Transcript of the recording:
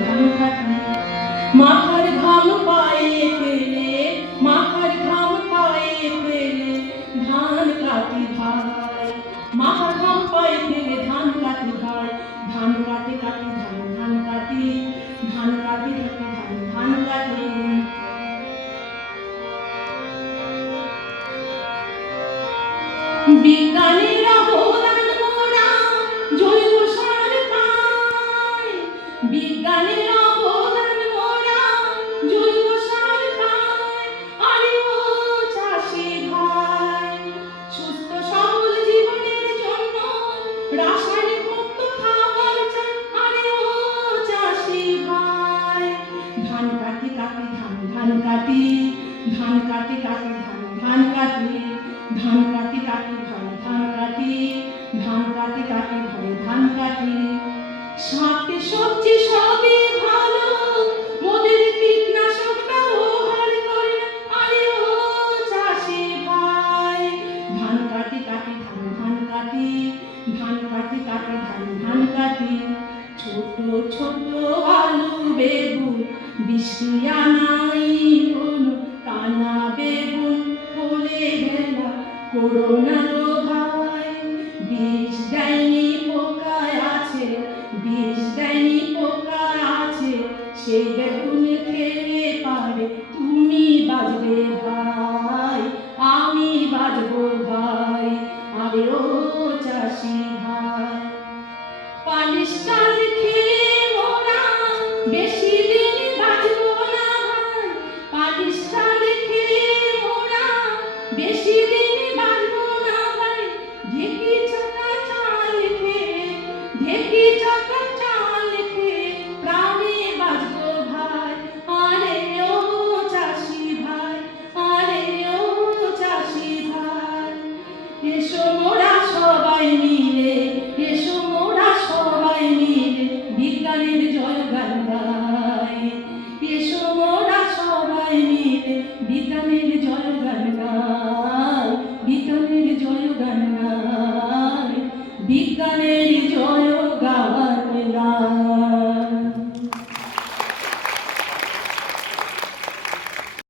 ধান কাটি মাথার ঘাম পায়ে ফেলে মাথার ঘাম পায়ে ফেলে ধান কাটি ভাই মাথার ঘাম পায়ে ফেলে ধান কাটি ভাই ধান কাটি কাটি ধান কাটি ধান কাটি কাটি ধান কাটি বিজ্ঞানীরা বলেন মোরা জৈব সার খাই বিজ্ঞানীরা বলেন মোরা জৈব সার খাই আরে ও চাষি ভাই সুস্থ সবল জীবনের জন্য রাসায়নিক মুক্ত খাবার চাই আরে ও চাষি ভাই ধান কাটি কাটি ধান কাটি ধান কাটি কাটি ধান কাটি ধান কাটি কাটি ধান কাটি ধান কাটি কাটি ধান কাটি শাক সবজি সবই ভালো মোদের কীটনাশক ব্যবহার করে আরে ও চাষি ভাই ধান কাটি কাটি ধান কাটি ধান কাটি কাটি ধান কাটি ছোট ছোট আলু বেগুন বৃষ্টি আনাই হলো কানা বেগুন ফলে গেলা করোনা গো ভাই বিষ দেয়নি পোকা আছে বিষ দেয়নি পোকা আছে সেই বেগুন খেলে পারে তুমি বাজবে ভাই আমি বাজবো ভাই আরে ও চাষি ভাই পালিশ চাল খেয়ে মোরা বেশি দিন বাজবো না ভাই পালিশ চাল